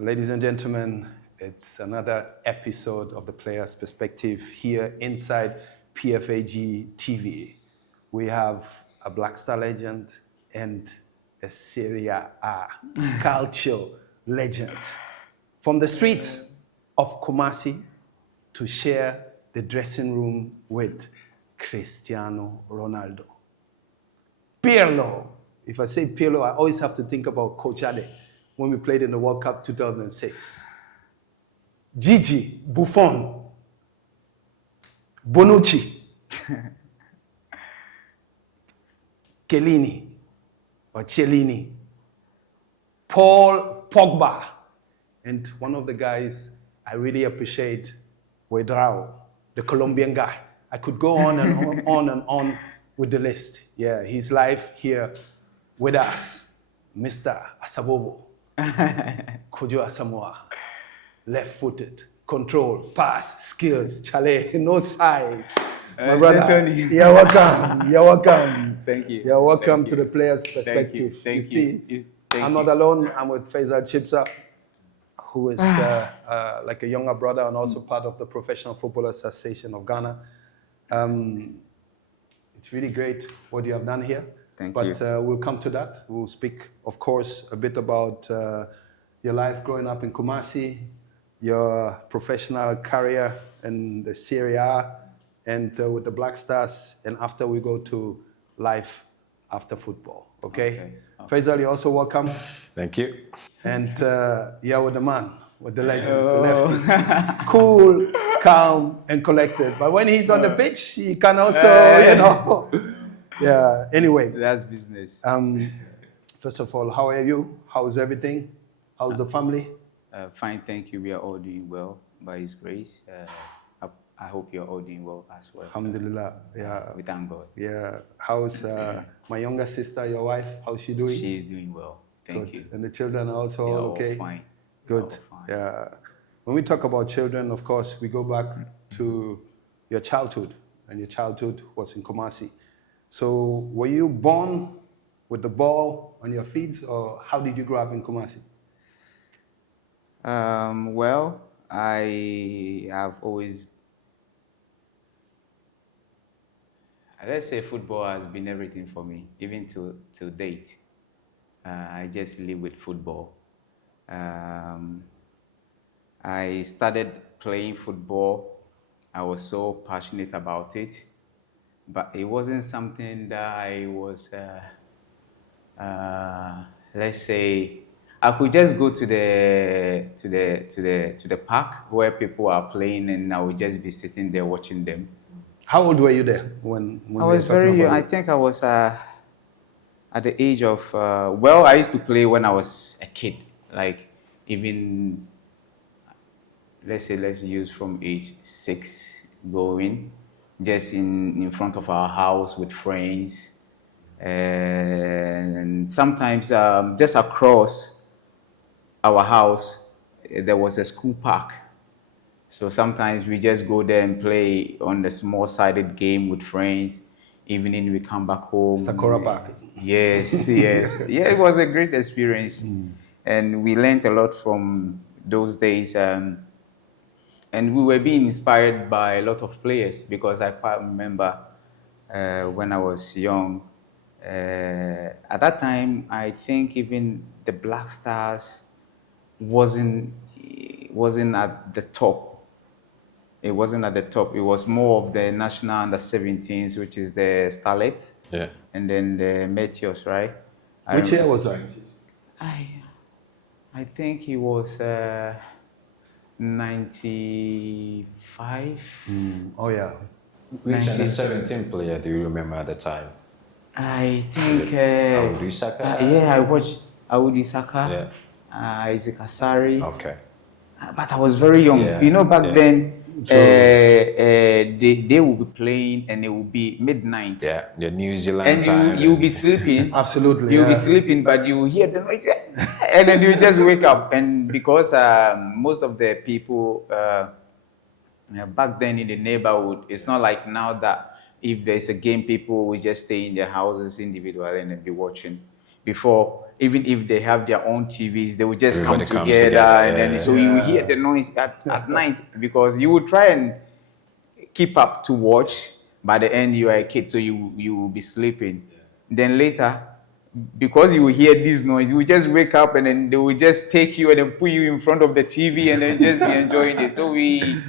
Ladies and gentlemen, it's another episode of the Player's Perspective here inside PFAG TV. We have a Black Star legend and a Serie A culture legend from the streets of Kumasi to share the dressing room with Cristiano Ronaldo. Pirlo. If I say Pirlo, I always have to think about Coach Ade when we played in the World Cup 2006. Gigi, Buffon, Bonucci, Chiellini or Chiellini, Paul Pogba, and one of the guys I really appreciate, Kwadwo, the Colombian guy. I could go on and on with the list. Yeah, his life here with us, Mr. Asamoah, Kwadwo Asamoah, left-footed, control, pass, skills, chale, no size. My brother, Tony. you're welcome. You're welcome. Thank you. You're welcome Thank to you. the Player's Perspective. Thank you. See, Thank I'm you. not alone. I'm with Faisal Chipsa, who is like a younger brother and also part of the Professional Football Association of Ghana. It's really great what you have done here. Thank but you. We'll come to that. We'll speak, of course, a bit about your life growing up in Kumasi, your professional career in the Serie A, and with the Black Stars, and after we go to life after football. Okay? Faisal, you're also welcome. Thank you. And you're with the man, with the legend, the lefty. Cool, calm, and collected. But when he's on the pitch, he can also, Yeah, anyway. That's business. First of all, how are you? How's everything? How's the family? Fine, thank you. We are all doing well by His grace. I hope you're all doing well as well. Alhamdulillah. Yeah. We thank God. Yeah. How's my younger sister, your wife? How's she doing? She is doing well. Thank Good. you. And the children are also They are all all okay? fine. Good. They are all fine. Yeah. When we talk about children, of course, we go back to your childhood, and your childhood was in Kumasi. So were you born with the ball on your feet, or how did you grow up in Kumasi? Well, I have always, let's say football has been everything for me, even till date. I just live with football. I started playing football. I was so passionate about it, but it wasn't something that I was, let's say, I could just go to the park where people are playing, and I would just be sitting there watching them. How old were you there when I was very young. I think I was at the age of, well, I used to play when I was a kid, like even, let's use from age 6 going, just in front of our house with friends. And sometimes just across our house, there was a school park. So sometimes we just go there and play on the small-sided game with friends. Evening we come back home. Sakura Park. Yes, yes. Yeah, it was a great experience. And we learned a lot from those days. And we were being inspired by a lot of players, because I quite remember when I was young, at that time, I think even the Black Stars wasn't at the top. It wasn't at the top. It was more of the national under-17s, which is the Starlets. Yeah. And then the Meteors, right? Which year was that? I think it was 95. Oh, yeah. Which under-17 player do you remember at the time? I think... Audi Saka? yeah, I watched Audi Saka, Yeah. Isaac Asari. Okay. But I was very young. Yeah, You know, back yeah. then, they will be playing and it will be midnight. Yeah, the New Zealand And time. you'll be sleeping. Absolutely. You'll yeah. be sleeping, but you hear the noise, and then you just wake up. And because most of the people back then in the neighborhood, it's not like now that if there's a game, people will just stay in their houses individually and then be watching. before, even if they have their own TVs, they will just Everybody come comes together, together, and then yeah. so you will hear the noise at night, because you will try and keep up to watch. By the end, you are a kid, so you will be sleeping. Then later, because you will hear this noise, you will just wake up, and then they will just take you and then put you in front of the TV and then just be enjoying it. So we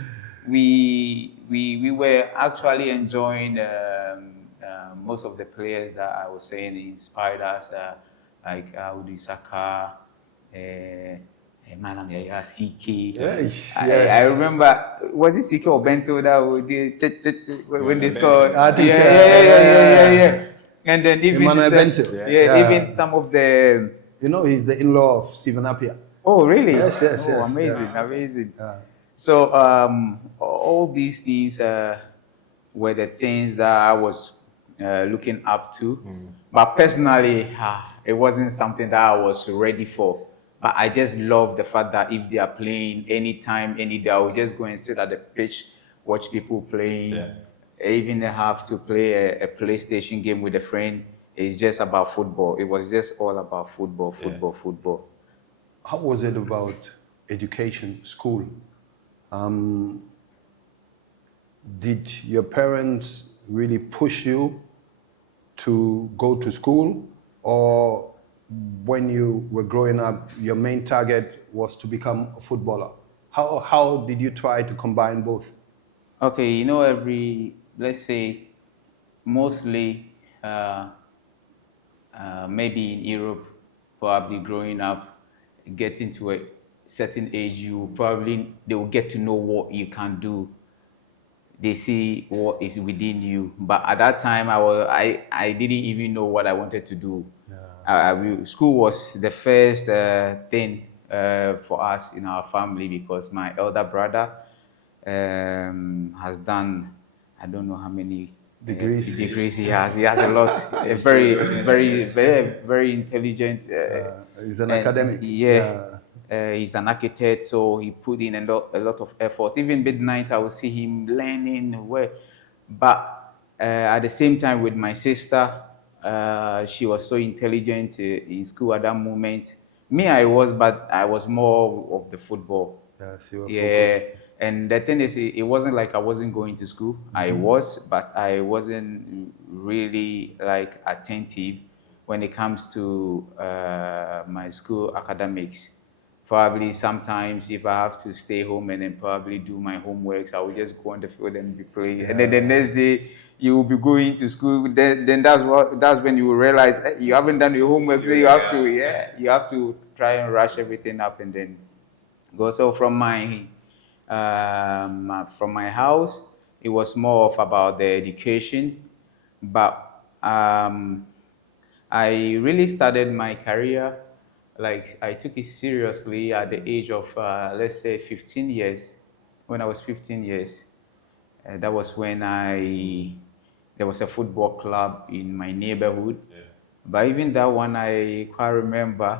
were actually enjoying most of the players that I was saying inspired us, like Udi Saka, Manam Yaya, CK. Yes, I remember, was it CK or Bento that we did when they scored? I think, Yeah. And then even Emmanuel Bento. even some of the. You know, he's the in-law of Stephen Appiah. Oh, really? Yes. Amazing. So all these things were the things that I was looking up to. But personally, it wasn't something that I was ready for. But I just love the fact that if they are playing anytime, any day, I will just go and sit at the pitch, watch people playing. Yeah. Even have to play a PlayStation game with a friend. It's just about football. It was just all about football. How was it about education, school? Did your parents really push you to go to school, or when you were growing up, your main target was to become a footballer? How did you try to combine both? Okay, let's say, mostly maybe in Europe, probably growing up, getting to a certain age, they will get to know what you can do. They see what is within you. But at that time, I didn't even know what I wanted to do. School was the first thing for us in our family, because my elder brother has done, I don't know how many Degrees. He has. He has a lot. Very intelligent. He's an academic. He's an architect, so he put in a lot of effort. Even midnight, I will see him learning. But at the same time, with my sister, she was so intelligent in school at that moment. Me, I was more of the football. Yes, you were focused. And the thing is, it wasn't like I wasn't going to school. I was, but I wasn't really like attentive when it comes to my school academics. Probably sometimes if I have to stay home and then probably do my homeworks, I will just go on the field and be playing. Yeah. And then the next day you will be going to school. Then that's when you will realize, hey, you haven't done your homework, so you have to try and rush everything up and then go. So from my house, it was more of about the education, but I really started my career, like I took it seriously at the age of, let's say 15 years. When I was 15 years, that was when there was a football club in my neighborhood. Yeah. But even that one, I quite remember,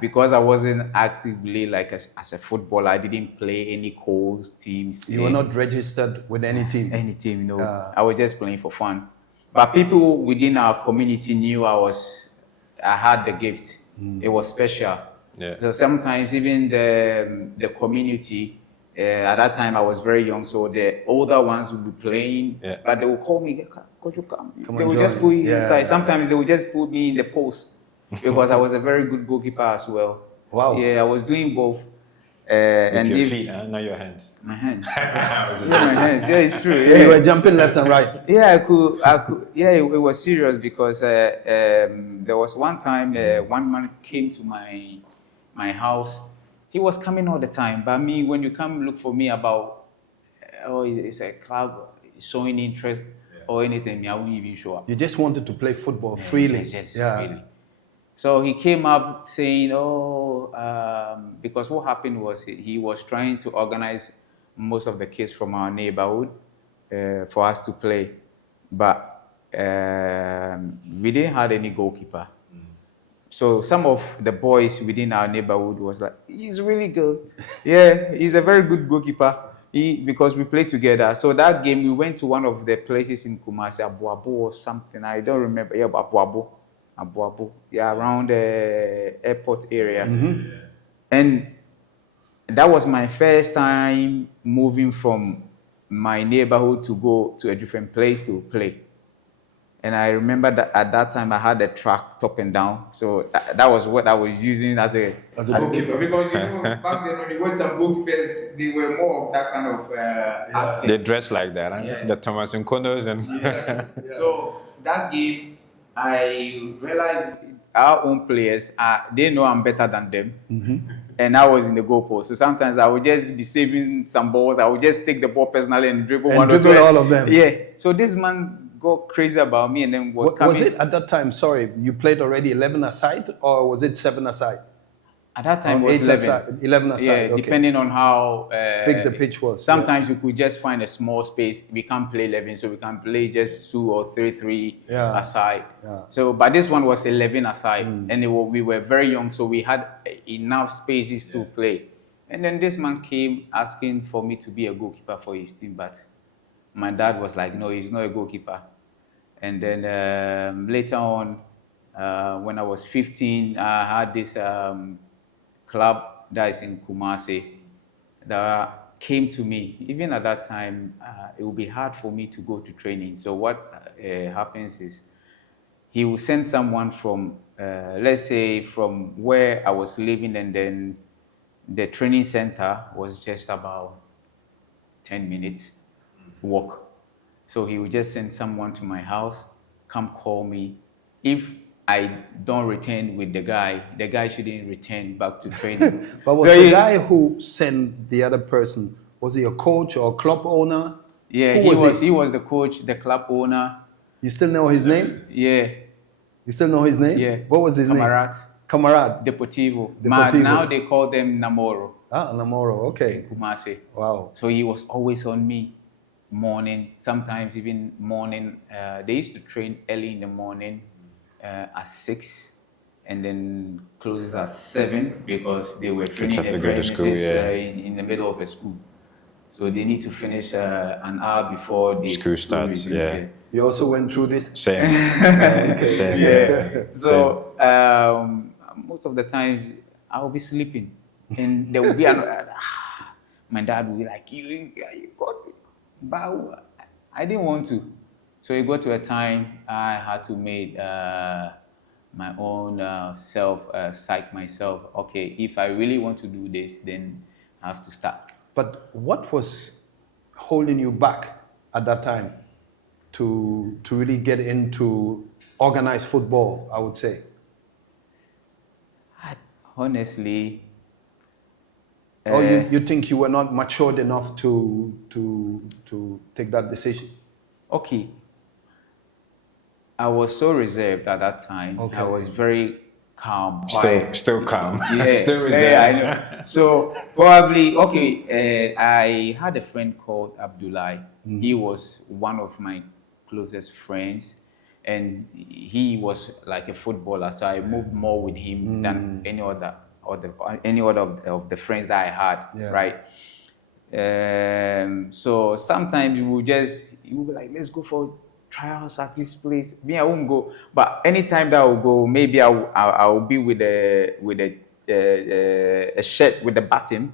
because I wasn't actively like as a footballer, I didn't play any calls, teams. You were not registered with any team? Any team, no. I was just playing for fun. But people within our community knew I had the gift. It was special. Yeah. So sometimes even the community, at that time I was very young, so the older ones would be playing, but they would call me, could you come? They would just put me inside. Sometimes they would just put me in the post, because I was a very good goalkeeper as well. Wow. Yeah, I was doing both. With your feet, not your hands. My hands. My hands. Yeah, it's true. So you were jumping left and right. Yeah, I could. Yeah, it was serious, because there was one time one man came to my house. He was coming all the time, but me, when you come look for me about, it's a club showing interest or anything, I won't even show up. You just wanted to play football freely. Freely. So he came up saying, because what happened was he was trying to organize most of the kids from our neighborhood for us to play. But we didn't have any goalkeeper. So some of the boys within our neighborhood was like, he's really good. Yeah, he's a very good goalkeeper. Because we played together. So that game, we went to one of the places in Kumasi, Abuabo or something. I don't remember. Yeah, Abuabo. Abuabu, yeah, around the airport area. And that was my first time moving from my neighborhood to go to a different place to play. And I remember that at that time I had a track top and down, so that was what I was using as a goalkeeper. Because back then when you watch some goalkeepers, they were more of that kind of outfit. They dress like that, huh? Yeah. The Thomas and Konos and So that game, I realized our own players, they know I'm better than them. And I was in the goalpost. So sometimes I would just be saving some balls. I would just take the ball personally and dribble and dribble all of them. Yeah. So this man got crazy about me and then was coming. Was it at that time, sorry, you played already 11 aside or was it 7 aside? At that time, it was 11. 11 aside, Yeah, okay. depending on how big the pitch was. Sometimes you could just find a small space. We can't play 11, so we can play just 2 or 3 aside. Yeah. So, but this one was 11 aside, and we were very young, so we had enough spaces to play. And then this man came asking for me to be a goalkeeper for his team, but my dad was like, no, he's not a goalkeeper. And then later on, when I was 15, I had this club that is in Kumasi that came to me. Even at that time, it would be hard for me to go to training. So what happens is he will send someone from, let's say, from where I was living, and then the training center was just about 10 minutes walk. So he would just send someone to my house, come call me. If I don't return with the guy shouldn't return back to training. But was the guy who sent the other person, was he a coach or a club owner? Yeah, he was the coach, the club owner. You still know his name? Yeah. You still know his name? Yeah. What was his name? Camarade. Deportivo. Now they call them Namoro. Ah, Namoro, okay. Kumasi. Wow. So he was always on me. Morning, sometimes even morning. They used to train early in the morning at 6 and then closes at 7 because they were training the premises in the middle of a school. So they need to finish an hour before the school starts. Yeah. You also went through this? Same. Same. Yeah. So most of the times I will be sleeping and there will be my dad will be like, you got me. But I didn't want to. So it got to a time I had to make my own psych myself. Okay, if I really want to do this, then I have to start. But what was holding you back at that time to really get into organized football, I would say? Honestly... Or you think you were not matured enough to take that decision? Okay. I was so reserved at that time. Okay. I was very calm. Still calm. Yeah. Still reserved. Yeah, I know. So probably, okay, I had a friend called Abdullah. He was one of my closest friends. And he was like a footballer. So I moved more with him than any other of the friends that I had, right? So sometimes you will be like, let's go for trials at this place. Me, I won't go. But anytime that I will go, maybe I will be with a shirt with a button,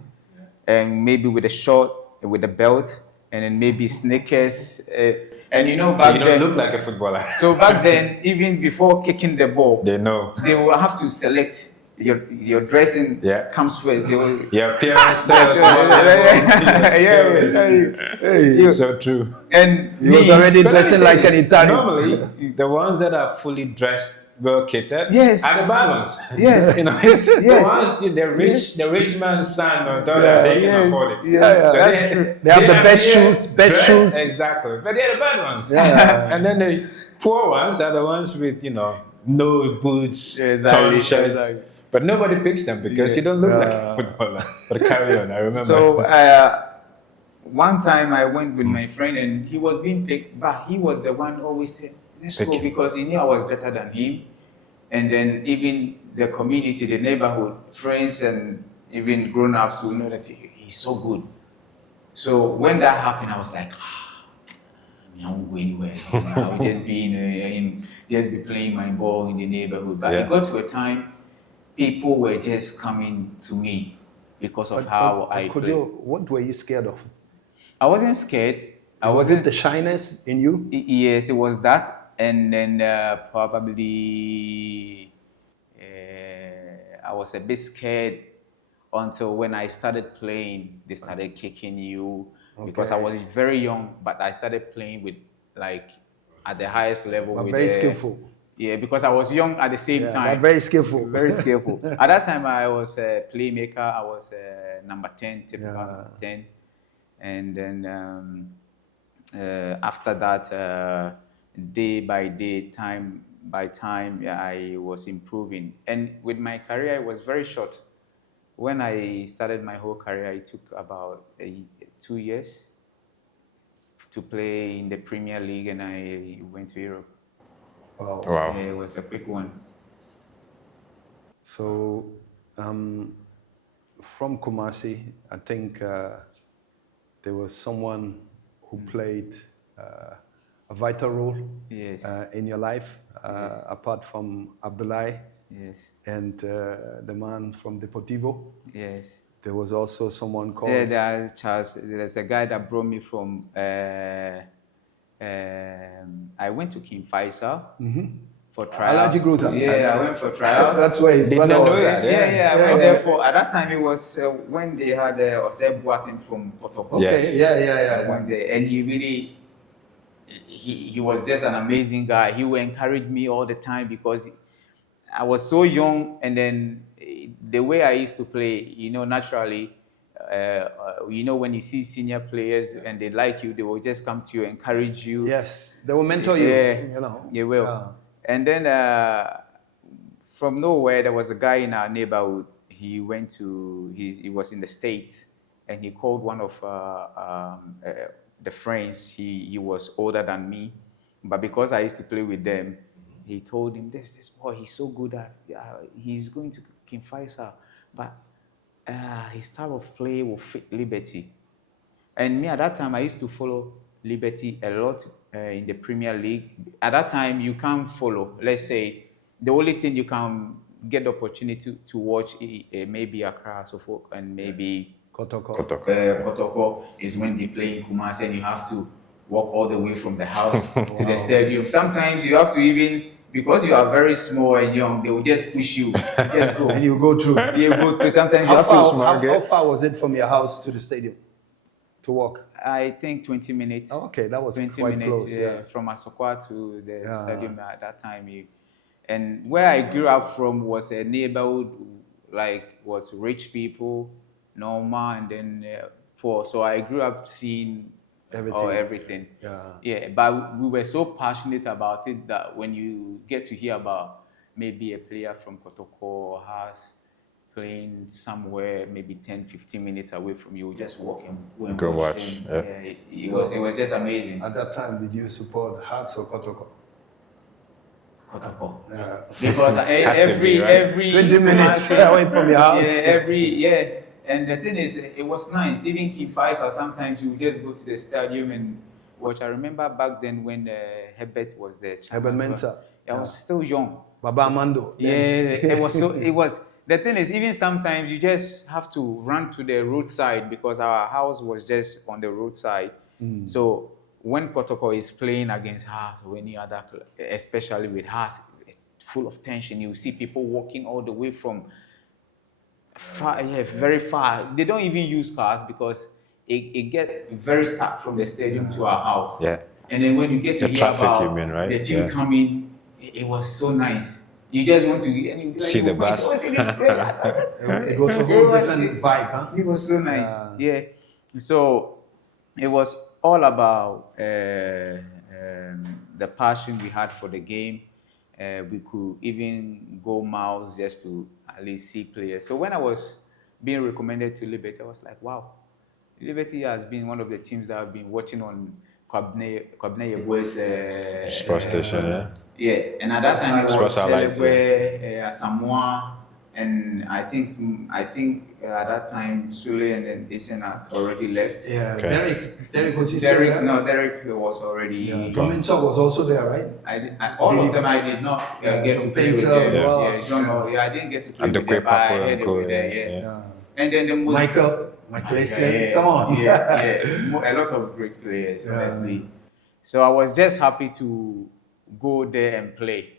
and maybe with a short with a belt, and then maybe sneakers. And you know, back so you don't look like a footballer. So back then, even before kicking the ball, they know they will have to select. Your dressing comes first. They will. Your appearance tells so true. And he was already dressing like an Italian. Normally, the ones that are fully dressed, well catered, are the bad ones. Yes, you know, it's the ones the rich man's son or daughter, they can afford it. So they have the best shoes. Exactly, but they're the bad ones. And then the poor ones are the ones with no boots, torn shirts. But nobody picks them because you don't look like a footballer. But carry on, I remember. So one time I went with my friend and he was being picked, but he was the one always saying, let's go, because he knew I was better than him. And then even the community, the neighborhood, friends and even grown-ups will know that he's so good. So when that happened, I was like, I won't go anywhere. I'll just be just be playing my ball in the neighborhood. But it got to a time, people were just coming to me because of how I played. What were you scared of? I wasn't scared. Was it the shyness in you? Yes, it was that, and then probably I was a bit scared until when I started playing, they started kicking you. Because I was very young, but I started playing with at the highest level. But very skillful. Yeah, because I was young at the same time. But very skillful. Very skillful. At that time, I was a playmaker. I was number 10, typical number 10. And then after that, day by day, time by time, I was improving. And with my career, it was very short. When I started my whole career, it took about 2 years to play in the Premier League, and I went to Europe. Wow. It was a quick one. So, from Kumasi, I think there was someone who played a vital role in your life, apart from Abdullahi. Yes. And the man from Deportivo. Yes. There was also someone called... Yeah, there's a guy that brought me from... I went to King Faisal for trials. Yeah, I went for trials. That's where his brother was. I went there for... At that time, it was when they had Oseb Boateng from Kotoko. Okay, yeah. One day, and he really... He was just an amazing guy. He would encourage me all the time because I was so young, and then the way I used to play, naturally, when you see senior players and they like you, they will just come to you, encourage you. Yes, they will mentor you. They will. Yeah. And then from nowhere, there was a guy in our neighborhood. He was in the States, and he called one of the friends. He was older than me, but because I used to play with them, he told him, there's this boy, he's so good at, he's going to King Faisal, but his style of play will fit Liberty. And me, at that time, I used to follow Liberty a lot in the Premier League. At that time, you can't follow. Let's say, the only thing you can get the opportunity to watch maybe Accra, Suffolk, and maybe Kotoko is when they play in Kumasi, and you have to walk all the way from the house to the stadium. Sometimes you have to even, because you are very small and young, they will just push you. Just go. And you go through. You go through. Sometimes how far was it from your house to the stadium to walk? I think 20 minutes. Oh, okay, that was 20 quite minutes, close. From Asokwa to the stadium at that time. And where I grew up from was a neighborhood, was rich people, normal, and then poor. So I grew up seeing everything. But we were so passionate about it that when you get to hear about maybe a player from Kotoko or Haas playing somewhere maybe 10-15 minutes away from you, just walk and go watch. It was just amazing. At that time, did you support Hearts or Kotoko? Kotoko. Yeah. Because every 20 minutes away from your house. And the thing is, it was nice. Even King Faisal, sometimes you just go to the stadium and watch. I remember back then when Herbert was there. Herbert Mensah. I was still young. Baba Amando. It was. The thing is, even sometimes you just have to run to the roadside because our house was just on the roadside. So when Kotoko is playing against Haas or any other club, especially with Haas, full of tension, you see people walking all the way from far, very far. They don't even use cars because it gets very stuck from the stadium to our house. Yeah. And then when you get to hear about the team coming, it was so nice. You just want to see the bus. It was a whole different vibe, huh? It was so nice. So it was all about the passion we had for the game. We could even go miles just to at least see players. So when I was being recommended to Liberty, I was like, wow. Liberty has been one of the teams that I've been watching on Kwabne Yeboah's sports station, and at that time it was Kwadwo Asamoah, And I think at that time Sule and then Isen had already left. Yeah, Okay. Derek was he still Derek, there? no, Derek was already. Yeah, Dominto was also there, right? All of them I did not get to play with Spencer as them. well. Yeah, John, I didn't get to play And the with them, but I Papo had and it co. with them, Yeah. Yeah. And then the most Michael Essien, come on. a lot of great players, honestly. So I was just happy to go there and play.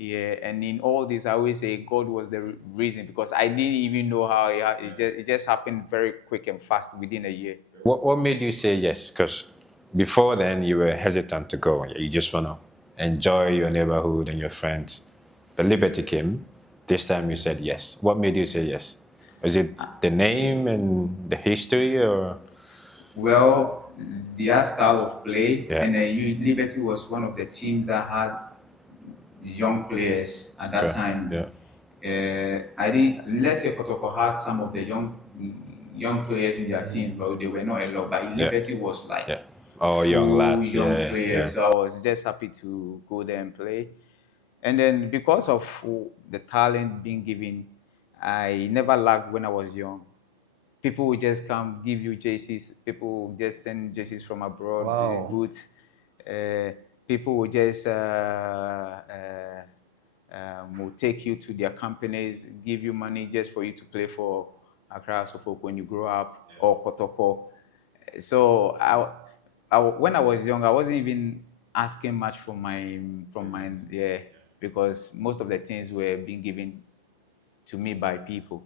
Yeah, and in all this, I always say God was the reason, because I didn't even know how it just happened very quick and fast within a year. What made you say yes? Because before then you were hesitant to go. You just want to enjoy your neighborhood and your friends. The Liberty came. This time you said yes. What made you say yes? Was it the name and the history, or? Well, their style of play, Yeah. and Liberty was one of the teams that had young players at that time. Yeah. Let's say Kotoko had some of the young players in their team, but they were not a lot. But Liberty was like all young lads, young yeah, players. yeah. So I was just happy to go there and play. And then because of the talent being given, I never lacked when I was young. People would just come, give you jerseys. People would just send jerseys from abroad, Wow. boots. People would just will take you to their companies, give you money just for you to play for Accra Suffolk when you grow up, or Kotoko. So when I was young, I wasn't even asking much from my because most of the things were being given to me by people.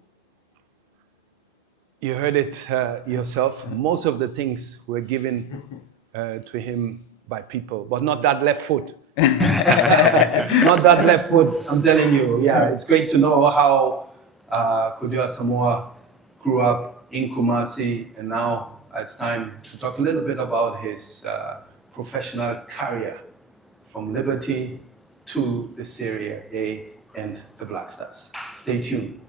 You heard it yourself. Most of the things were given to him by people, but not that left foot. Not that left foot, I'm telling you. Yeah, it's great to know how Kwadwo Asamoah grew up in Kumasi, and now it's time to talk a little bit about his professional career from Liberty to the Serie A and the Black Stars. Stay tuned.